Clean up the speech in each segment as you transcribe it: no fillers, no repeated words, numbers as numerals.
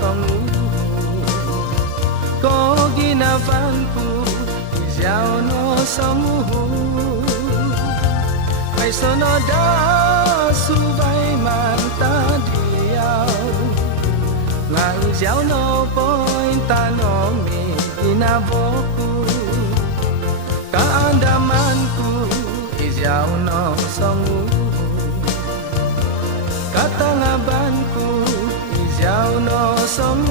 song có ginavan pu iziao no song mai sono da su vai man ta diao nga iziao no point ta no mi inavoku ka andamanku iziao no song katangabanku iziao no song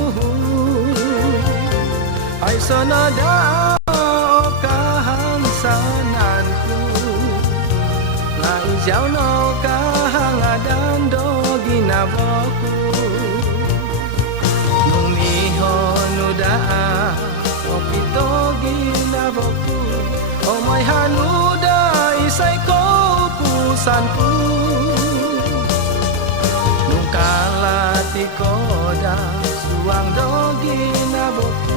ay sonada o kahangsananku nga iziao no kahangadan do ginavoku nung mihonuda o kito ginavoku o may hanuda isay ko pusanku nung kalati ko da suang do ginavoku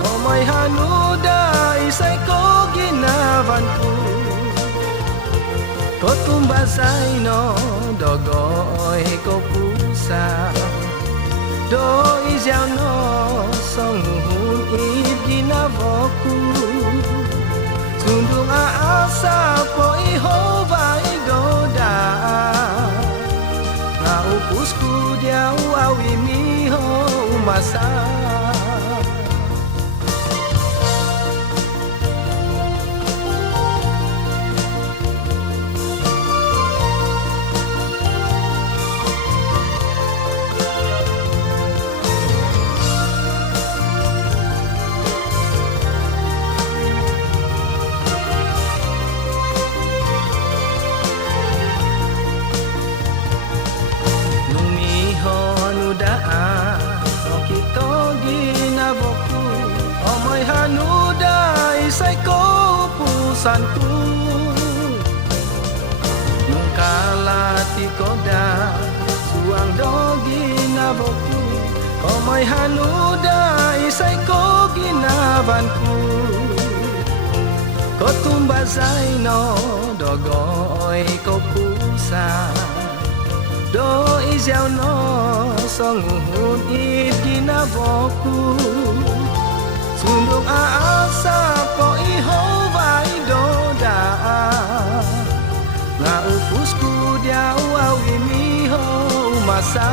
o may hanuda isay ko ginavanku ko tumbasay no dogoy ko pusa do iziao no songhun it ginavoku sundung aasa po ihovay doda nga upusku diao awi miho umasa hanuda isay ko pusanku nung kalati ko da suang do ginavoku o may hanuda isay ko ginavanku ko tumbasay no dogoy ko pusa do iziao no songhun it ginavoku sundung aasa po ihovay doda nga upusku diao awi miho umasa